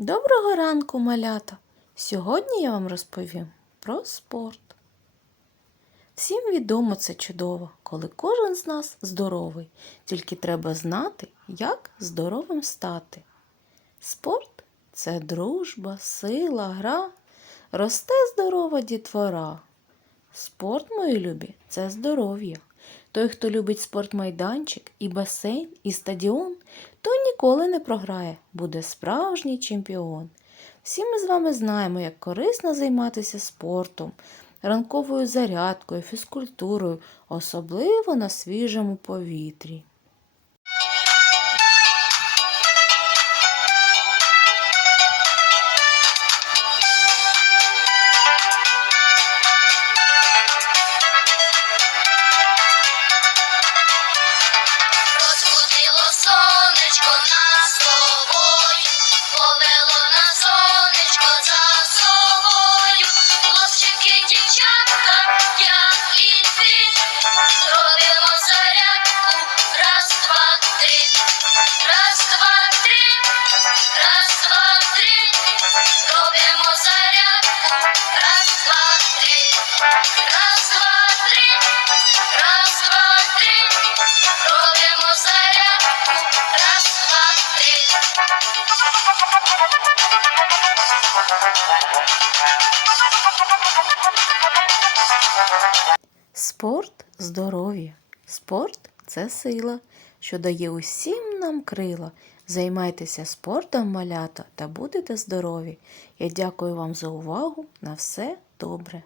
Доброго ранку, малята! Сьогодні я вам розповім про спорт. Всім відомо це чудово, коли кожен з нас здоровий, тільки треба знати, як здоровим стати. Спорт це дружба, сила, гра, росте здорова дітвора. Спорт, мої любі, це здоров'я. Той, хто любить спортмайданчик, і басейн, і стадіон, той ніколи не програє, буде справжній чемпіон. Всі ми з вами знаємо, як корисно займатися спортом, ранковою зарядкою, фізкультурою, особливо на свіжому повітрі. Спорт здоров'я. Спорт це сила, що дає усім нам крила. Займайтеся спортом, малята, та будете здорові. Я дякую вам за увагу. На все добре.